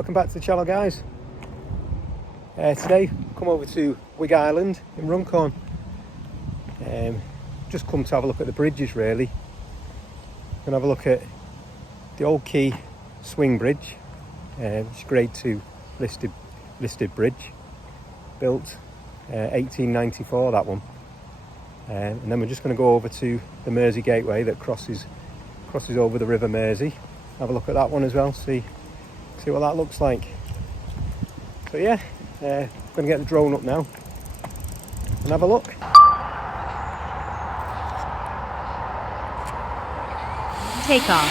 welcome back to the channel, guys. Today come over to Wigg Island in Runcorn. Just come to have a look at the bridges really. Gonna have a look at the old quay swing bridge, which is grade 2 listed bridge, built 1894, that one. And then we're just going to go over to the Mersey Gateway that crosses over the River Mersey. Have a look at that one as well, see what that looks like. So yeah, I'm going to get the drone up now and have a look. Take off.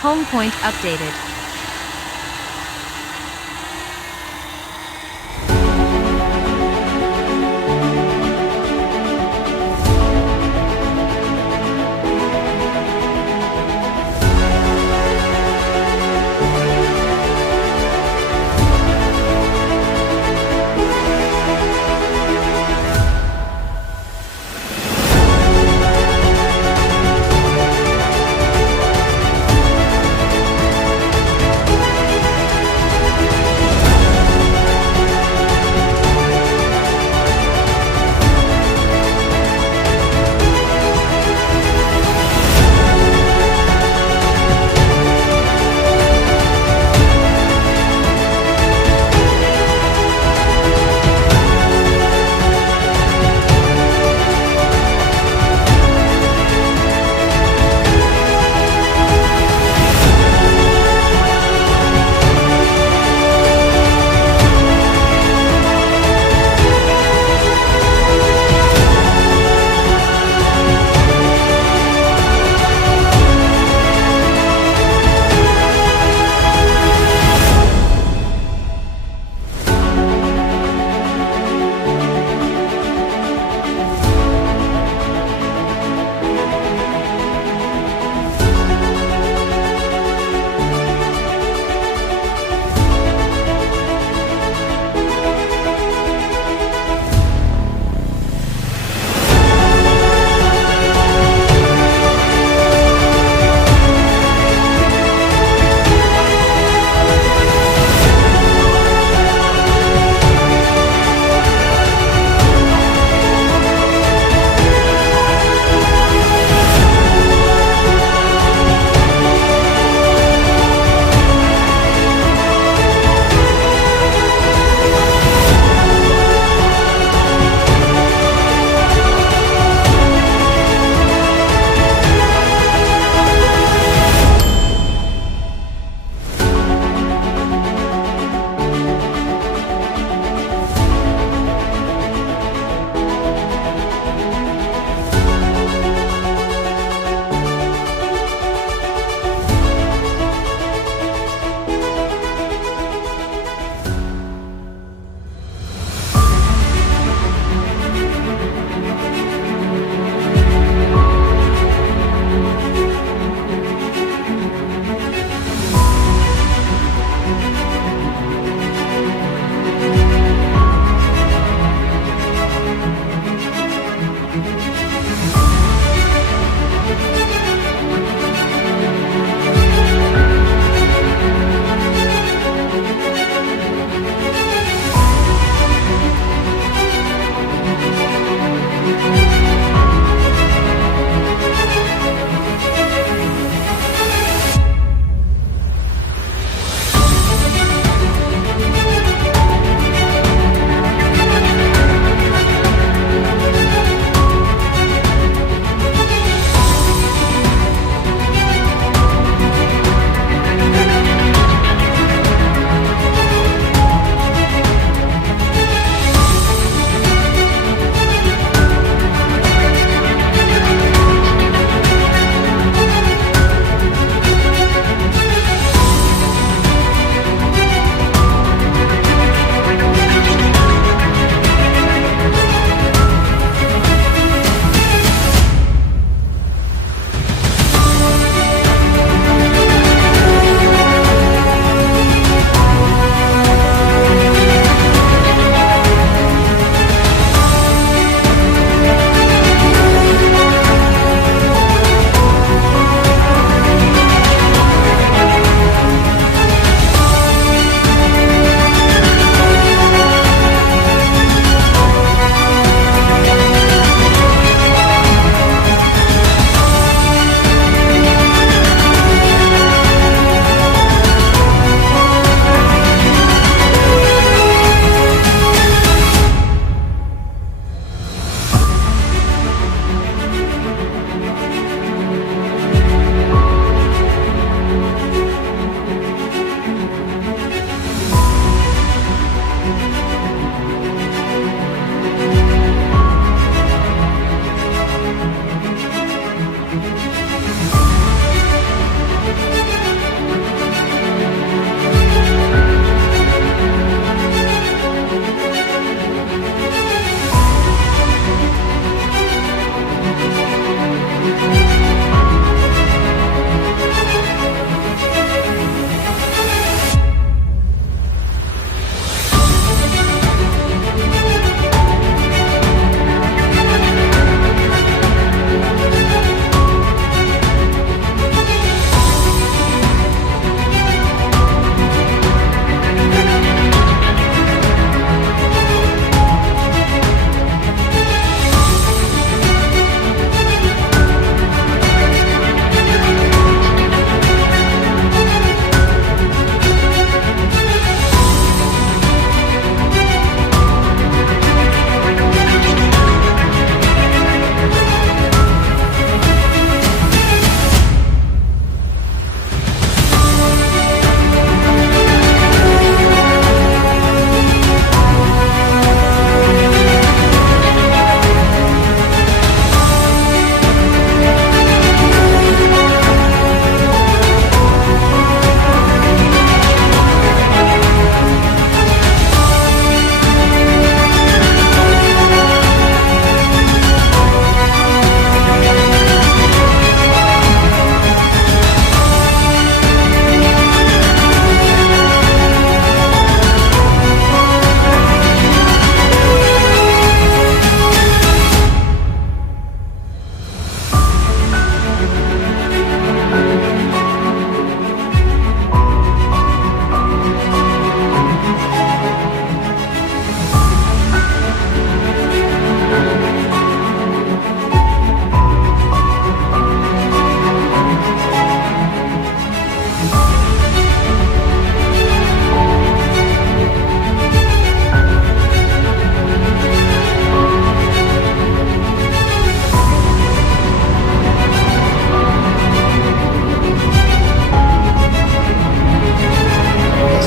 Home point updated.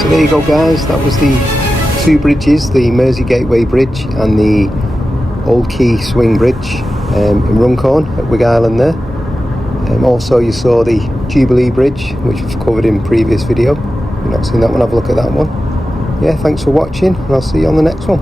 So there you go guys, that was the two bridges, the Mersey Gateway Bridge and the Old Quay Swing Bridge in Runcorn at Wigg Island there. Also you saw the Jubilee Bridge, which we've covered in previous video. If you've not seen that one, have a look at that one. Yeah, thanks for watching and I'll see you on the next one.